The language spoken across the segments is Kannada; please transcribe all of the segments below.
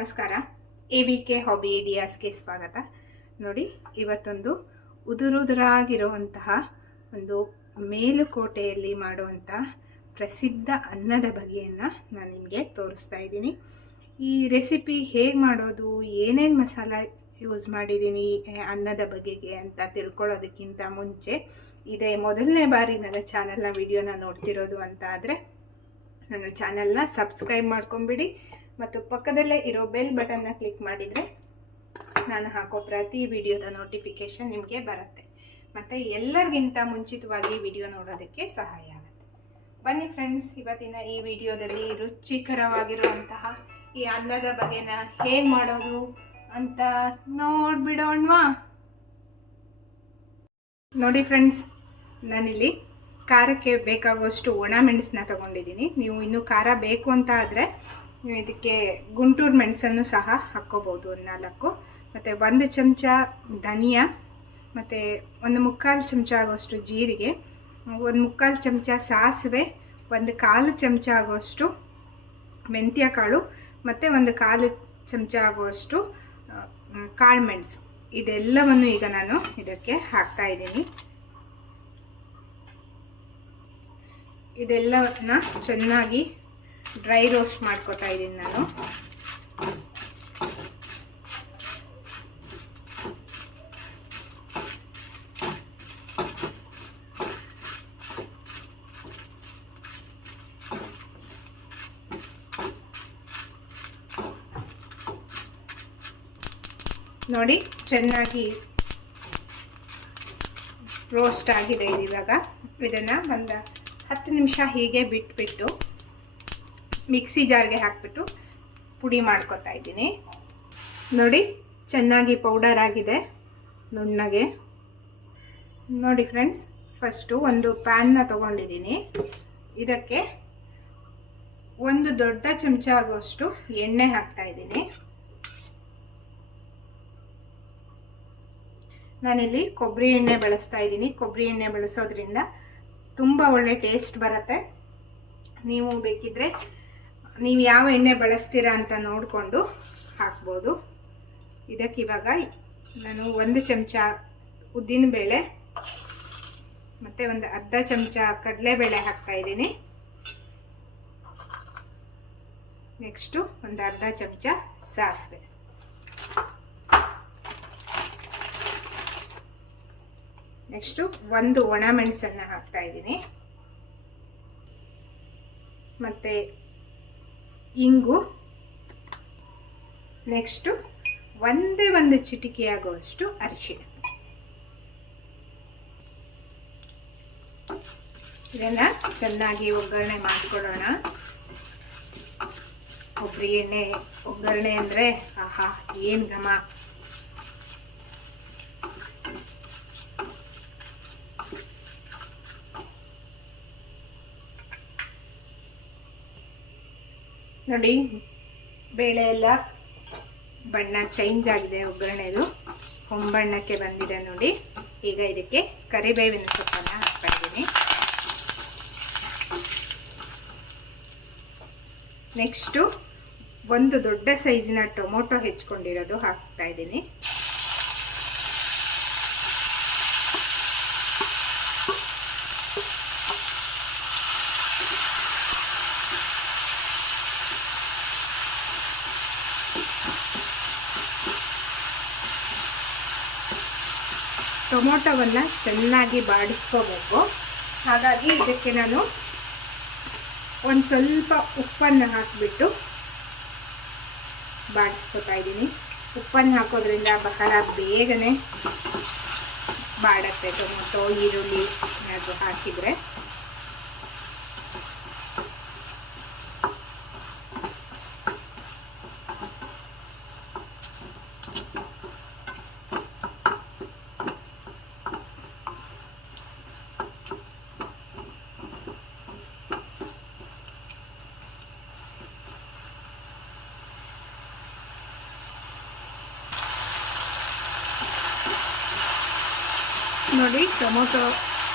ನಮಸ್ಕಾರ. ಎ ವಿ ಕೆ ಹಾಬಿ ಐಡಿಯಾಸ್ಗೆ ಸ್ವಾಗತ. ನೋಡಿ, ಇವತ್ತೊಂದು ಉದುರುದುರಾಗಿರುವಂತಹ ಒಂದು ಮೇಲುಕೋಟೆಯಲ್ಲಿ ಮಾಡುವಂಥ ಪ್ರಸಿದ್ಧ ಅನ್ನದ ಬಗೆಯನ್ನು ನಾನು ನಿಮಗೆ ತೋರಿಸ್ತಾ ಇದ್ದೀನಿ. ಈ ರೆಸಿಪಿ ಹೇಗೆ ಮಾಡೋದು, ಏನೇನು ಮಸಾಲ ಯೂಸ್ ಮಾಡಿದ್ದೀನಿ ಅನ್ನದ ಬಗೆಗೆ ಅಂತ ತಿಳ್ಕೊಳ್ಳೋದಕ್ಕಿಂತ ಮುಂಚೆ, ಇದೇ ಮೊದಲನೇ ಬಾರಿ ನನ್ನ ಚಾನಲ್ನ ವಿಡಿಯೋನ ನೋಡ್ತಿರೋದು ಅಂತ ಆದರೆ ನನ್ನ ಚಾನಲ್ನ ಸಬ್ಸ್ಕ್ರೈಬ್ ಮಾಡ್ಕೊಂಬಿಡಿ. ಮತ್ತು ಪಕ್ಕದಲ್ಲೇ ಇರೋ ಬೆಲ್ ಬಟನ್ನ ಕ್ಲಿಕ್ ಮಾಡಿದರೆ ನಾನು ಹಾಕೋ ಪ್ರತಿ ವಿಡಿಯೋದ ನೋಟಿಫಿಕೇಷನ್ ನಿಮಗೆ ಬರುತ್ತೆ. ಮತ್ತು ಎಲ್ಲರಿಗಿಂತ ಮುಂಚಿತವಾಗಿ ವಿಡಿಯೋ ನೋಡೋದಕ್ಕೆ ಸಹಾಯ ಆಗುತ್ತೆ. ಬನ್ನಿ ಫ್ರೆಂಡ್ಸ್ ಇವತ್ತಿನ ಈ ವಿಡಿಯೋದಲ್ಲಿ ರುಚಿಕರವಾಗಿರುವಂತಹ ಈ ಅನ್ನದ ಬಗೆನ ಹೇಗೆ ಮಾಡೋದು ಅಂತ ನೋಡ್ಬಿಡೋಣ್ವಾ? ನೋಡಿ ಫ್ರೆಂಡ್ಸ್ ನಾನಿಲ್ಲಿ ಖಾರಕ್ಕೆ ಬೇಕಾಗುವಷ್ಟು ಒಣ ಮೆಣಸನ್ನ ತಗೊಂಡಿದ್ದೀನಿ. ನೀವು ಇನ್ನೂ ಖಾರ ಬೇಕು ಅಂತ ಆದರೆ ನೀವು ಇದಕ್ಕೆ ಗುಂಟೂರು ಮೆಣಸನ್ನು ಸಹ ಹಾಕ್ಕೋಬೋದು ಒಂದು ನಾಲ್ಕು. ಮತ್ತು ಒಂದು ಚಮಚ ಧನಿಯಾ, ಮತ್ತು ಒಂದು ಮುಕ್ಕಾಲು ಚಮಚ ಆಗೋಷ್ಟು ಜೀರಿಗೆ, ಒಂದು ಮುಕ್ಕಾಲು ಚಮಚ ಸಾಸಿವೆ, ಒಂದು ಕಾಲು ಚಮಚ ಆಗೋಷ್ಟು ಮೆಂತ್ಯ ಕಾಳು ಮತ್ತು ಒಂದು ಕಾಲು ಚಮಚ ಆಗುವಷ್ಟು ಕಾಳು ಮೆಣಸು ಇದೆಲ್ಲವನ್ನು ಈಗ ನಾನು ಇದಕ್ಕೆ ಹಾಕ್ತಾ ಇದ್ದೀನಿ. ಇದೆಲ್ಲವನ್ನ ಚೆನ್ನಾಗಿ ಡ್ರೈ ರೋಸ್ಟ್ ಮಾಡ್ಕೊತಾ ಇದ್ದೀನಿ ನಾನು. ನೋಡಿ, ಚೆನ್ನಾಗಿ ರೋಸ್ಟ್ ಆಗಿದೆ ಇವಾಗ. ಇದನ್ನು ಒಂದು ಹತ್ತು ನಿಮಿಷ ಹೀಗೆ ಬಿಟ್ಬಿಟ್ಟು ಮಿಕ್ಸಿ ಜಾರ್ಗೆ ಹಾಕ್ಬಿಟ್ಟು ಪುಡಿ ಮಾಡ್ಕೊತಾ ಇದ್ದೀನಿ. ನೋಡಿ, ಚೆನ್ನಾಗಿ ಪೌಡರ್ ಆಗಿದೆ ನುಣ್ಣಗೆ. ನೋಡಿ ಫ್ರೆಂಡ್ಸ್ ಫಸ್ಟು ಒಂದು ಪ್ಯಾನ್ನ ತೊಗೊಂಡಿದ್ದೀನಿ. ಇದಕ್ಕೆ ಒಂದು ದೊಡ್ಡ ಚಮಚ ಆಗುವಷ್ಟು ಎಣ್ಣೆ ಹಾಕ್ತಾ ಇದ್ದೀನಿ. ನಾನಿಲ್ಲಿ ಕೊಬ್ಬರಿ ಎಣ್ಣೆ ಬಳಸ್ತಾ ಇದ್ದೀನಿ. ಕೊಬ್ಬರಿ ಎಣ್ಣೆ ಬಳಸೋದ್ರಿಂದ ತುಂಬ ಒಳ್ಳೆ ಟೇಸ್ಟ್ ಬರುತ್ತೆ. ನೀವು ಬೇಕಿದ್ರೆ ನೀವು ಯಾವ ಎಣ್ಣೆ ಬಳಸ್ತೀರಾ ಅಂತ ನೋಡಿಕೊಂಡು ಹಾಕ್ಬೋದು. ಇದಕ್ಕಿವಾಗ ನಾನು ಒಂದು ಚಮಚ ಉದ್ದಿನಬೇಳೆ ಮತ್ತು ಒಂದು ಅರ್ಧ ಚಮಚ ಕಡಲೆಬೇಳೆ ಹಾಕ್ತಾ ಇದ್ದೀನಿ. ನೆಕ್ಸ್ಟು ಒಂದು ಅರ್ಧ ಚಮಚ ಸಾಸಿವೆ. ನೆಕ್ಸ್ಟು ಒಂದು ಒಣ ಮೆಣಸನ್ನು ಹಾಕ್ತಾ ಇದ್ದೀನಿ. ಮತ್ತು ಇಂಗು. ನೆಕ್ಸ್ಟು ಒಂದೇ ಒಂದು ಚಿಟಿಕೆ ಆಗುವಷ್ಟು ಅರಿಶಿಣ. ಇದನ್ನು ಚೆನ್ನಾಗಿ ಒಗ್ಗರಣೆ ಮಾಡಿಕೊಡೋಣ ಕೊಬ್ಬರಿ ಎಣ್ಣೆ, ಒಗ್ಗರಣೆ ಅಂದರೆ, ಆಹಾ, ಏನು ಘಮ. ನೋಡಿ, ಬೇಳೆ ಎಲ್ಲ ಬಣ್ಣ ಚೇಂಜ್ ಆಗಿದೆ, ಒಗ್ಗರಣೆದು. ಹೊಂಬಣ್ಣಕ್ಕೆ ಬಂದಿದೆ ನೋಡಿ. ಈಗ ಇದಕ್ಕೆ ಕರಿಬೇವಿನ ಸೊಪ್ಪನ್ನು ಹಾಕ್ತಾ ಇದ್ದೀನಿ ನೆಕ್ಸ್ಟು ಒಂದು ದೊಡ್ಡ ಸೈಜಿನ ಟೊಮೊಟೊ ಹೆಚ್ಕೊಂಡಿರೋದು ಹಾಕ್ತಾ ಇದ್ದೀನಿ. ಟೊಮೊಟೊವನ್ನು ಚೆನ್ನಾಗಿ ಬಾಡಿಸ್ಕೋಬೇಕು. ಹಾಗಾಗಿ ಇದಕ್ಕೆ ನಾನು ಒಂದು ಸ್ವಲ್ಪ ಉಪ್ಪನ್ನು ಹಾಕಿಬಿಟ್ಟು ಬಾಡಿಸ್ಕೋತಾ ಇದ್ದೀನಿ. ಉಪ್ಪನ್ನು ಹಾಕೋದ್ರಿಂದ ಬಹಳ ಬೇಗನೆ ಬಾಡತ್ತೆ ಟೊಮೊಟೊ, ಈರುಳ್ಳಿ ಏನಾದರೂ ಹಾಕಿದರೆ. ನೋಡಿ ಟೊಮೊಟೊ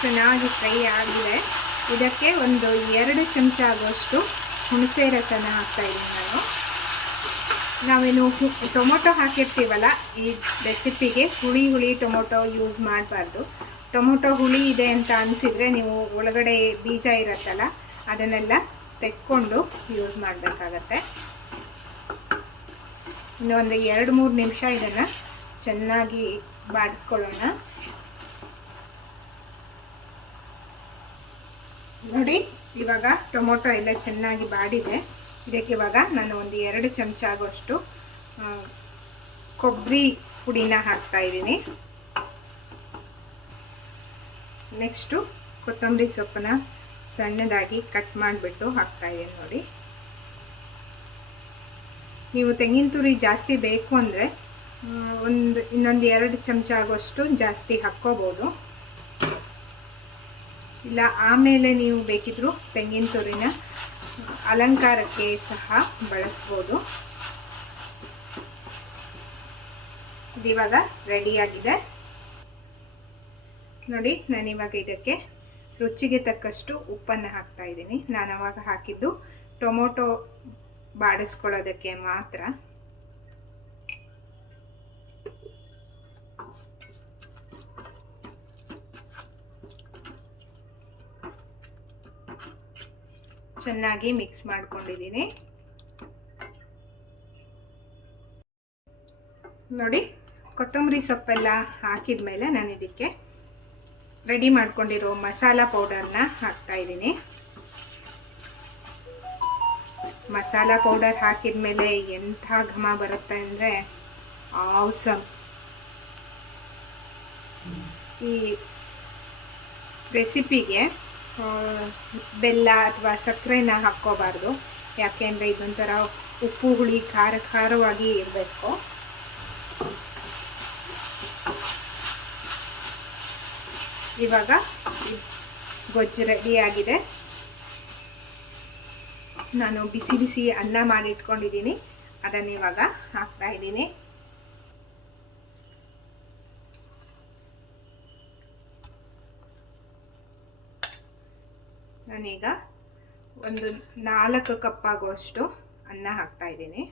ಚೆನ್ನಾಗಿ ಫ್ರೈ ಆಗಿದೆ. ಇದಕ್ಕೆ ಒಂದು ಎರಡು ಚಮಚ ಆಗುವಷ್ಟು ಹುಣಸೆ ರಸನ ಹಾಕ್ತಾ ಇದ್ದೀನಿ ನಾನು. ನಾವೇನು ಟೊಮೊಟೊ ಹಾಕಿರ್ತೀವಲ್ಲ, ಈ ರೆಸಿಪಿಗೆ ಹುಳಿ ಹುಳಿ ಟೊಮೊಟೊ ಯೂಸ್ ಮಾಡಬಾರ್ದು. ಟೊಮೊಟೊ ಹುಳಿ ಇದೆ ಅಂತ ಅನಿಸಿದರೆ ನೀವು ಒಳಗಡೆ ಬೀಜ ಇರುತ್ತಲ್ಲ, ಅದನ್ನೆಲ್ಲ ತೆಕ್ಕೊಂಡು ಯೂಸ್ ಮಾಡಬೇಕಾಗತ್ತೆ. ಇನ್ನೊಂದು ಎರಡು ಮೂರು ನಿಮಿಷ ಇದನ್ನು ಚೆನ್ನಾಗಿ ಬಾಡಿಸ್ಕೊಳ್ಳೋಣ. ನೋಡಿ, ಇವಾಗ ಟೊಮೊಟೊ ಎಲ್ಲ ಚೆನ್ನಾಗಿ ಬಾಡಿದೆ. ಇದಕ್ಕೆ ಇವಾಗ ನಾನು ಒಂದು ಎರಡು ಚಮಚ ಆಗೋಷ್ಟು ಕೊಬ್ಬರಿ ಪುಡಿನ ಹಾಕ್ತಾ ಇದ್ದೀನಿ. ನೆಕ್ಸ್ಟು ಕೊತ್ತಂಬರಿ ಸೊಪ್ಪನ್ನ ಸಣ್ಣದಾಗಿ ಕಟ್ ಮಾಡಿಬಿಟ್ಟು ಹಾಕ್ತಾ ಇದ್ದೀನಿ ನೋಡಿ. ನೀವು ತೆಂಗಿನ ತುರಿ ಜಾಸ್ತಿ ಬೇಕು ಅಂದರೆ ಒಂದು ಇನ್ನೊಂದು ಎರಡು ಚಮಚ ಆಗೋಷ್ಟು ಜಾಸ್ತಿ ಹಾಕ್ಕೋಬೋದು. ಇಲ್ಲ, ಆಮೇಲೆ ನೀವು ಬೇಕಿದ್ರು ತೆಂಗಿನ ತುರಿನ ಅಲಂಕಾರಕ್ಕೆ ಸಹ ಬಳಸ್ಬೋದು. ಇದಿವಾಗ ರೆಡಿಯಾಗಿದೆ ನೋಡಿ ನಾನಿವಾಗ ಇದಕ್ಕೆ ರುಚಿಗೆ ತಕ್ಕಷ್ಟು ಉಪ್ಪನ್ನು ಹಾಕ್ತಾ ಇದ್ದೀನಿ. ನಾನು ಅವಾಗ ಹಾಕಿದ್ದು ಟೊಮೊಟೊ ಬಾಡಿಸ್ಕೊಳ್ಳೋದಕ್ಕೆ ಮಾತ್ರ. ಚೆನ್ನಾಗಿ ಮಿಕ್ಸ್ ಮಾಡ್ಕೊಂಡಿದ್ದೀನಿ. ನೋಡಿ, ಕೊತ್ತಂಬರಿ ಸೊಪ್ಪೆಲ್ಲ ಹಾಕಿದ ಮೇಲೆ ನಾನು ಇದಕ್ಕೆ ರೆಡಿ ಮಾಡ್ಕೊಂಡಿರೋ ಮಸಾಲ ಪೌಡರ್ನ ಹಾಕ್ತಾ ಇದ್ದೀನಿ. ಮಸಾಲ ಪೌಡರ್ ಹಾಕಿದ ಮೇಲೆ ಎಂಥ ಘಮ ಬರುತ್ತೆ ಅಂದರೆ ಆವ್ಸಮ್ ಈ ರೆಸಿಪಿಗೆ ಬೆಲ್ಲ ಅಥವಾ ಸಕ್ಕರೆನ ಹಾಕ್ಕೋಬಾರ್ದು. ಯಾಕೆಂದರೆ ಇದೊಂಥರ ಉಪ್ಪು, ಹುಳಿ, ಖಾರ, ಖಾರವಾಗಿ ಇರಬೇಕು. ಇವಾಗ ಗೊಜ್ಜು ಗೊಜ್ಜು ರೆಡಿಯಾಗಿದೆ ನಾನು ಬಿಸಿ ಬಿಸಿ ಅನ್ನ ಮಾಡಿಟ್ಕೊಂಡಿದ್ದೀನಿ ಅದನ್ನು ಇವಾಗ ಹಾಕ್ತಾ ಇದ್ದೀನಿ. ನಾನೀಗ ಒಂದು ನಾಲ್ಕು ಕಪ್ ಆಗುವಷ್ಟು ಅನ್ನ ಹಾಕ್ತಾ ಇದ್ದೀನಿ.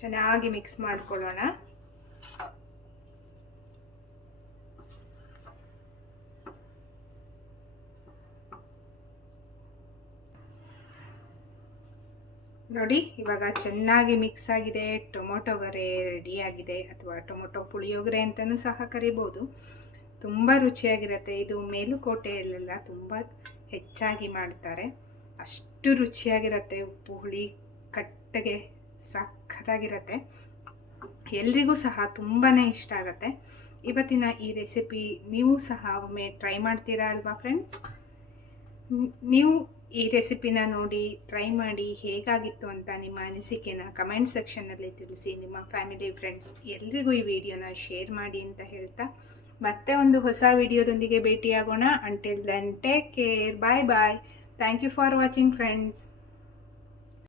ಚೆನ್ನಾಗಿ ಮಿಕ್ಸ್ ಮಾಡ್ಕೊಳ್ಳೋಣ. ನೋಡಿ, ಇವಾಗ ಚೆನ್ನಾಗಿ ಮಿಕ್ಸ್ ಆಗಿದೆ, ಟೊಮೊಟೊ ಗರೆ ರೆಡಿಯಾಗಿದೆ ಅಥವಾ ಟೊಮೊಟೊ ಪುಳಿಯೋಗರೆ ಅಂತಲೂ ಸಹ ಕರಿಬೋದು. ತುಂಬ ರುಚಿಯಾಗಿರುತ್ತೆ. ಇದು ಮೇಲುಕೋಟೆಯಲ್ಲೆಲ್ಲ ತುಂಬ ಹೆಚ್ಚಾಗಿ ಮಾಡ್ತಾರೆ. ಅಷ್ಟು ರುಚಿಯಾಗಿರುತ್ತೆ. ಉಪ್ಪು, ಹುಳಿ, ಕಟ್ಟಗೆ ಸಖತ್ತಾಗಿರುತ್ತೆ. ಎಲ್ರಿಗೂ ಸಹ ತುಂಬಾ ಇಷ್ಟ ಆಗುತ್ತೆ. ಇವತ್ತಿನ ಈ ರೆಸಿಪಿ ನೀವು ಸಹ ಒಮ್ಮೆ ಟ್ರೈ ಮಾಡ್ತೀರಾ ಅಲ್ವಾ ಫ್ರೆಂಡ್ಸ್ ನೀವು ಈ ರೆಸಿಪಿನ ನೋಡಿ, ಟ್ರೈ ಮಾಡಿ ಹೇಗಾಗಿತ್ತು ಅಂತ ನಿಮ್ಮ ಅನಿಸಿಕೆನ ಕಮೆಂಟ್ ಸೆಕ್ಷನ್ನಲ್ಲಿ ತಿಳಿಸಿ. ನಿಮ್ಮ ಫ್ಯಾಮಿಲಿ, ಫ್ರೆಂಡ್ಸ್ ಎಲ್ರಿಗೂ ಈ ವಿಡಿಯೋನ ಶೇರ್ ಮಾಡಿ ಅಂತ ಹೇಳ್ತಾ ಮತ್ತೆ ಒಂದು ಹೊಸ ವಿಡಿಯೋದೊಂದಿಗೆ ಭೇಟಿಯಾಗೋಣ. Until then take care bye bye thank you for watching friends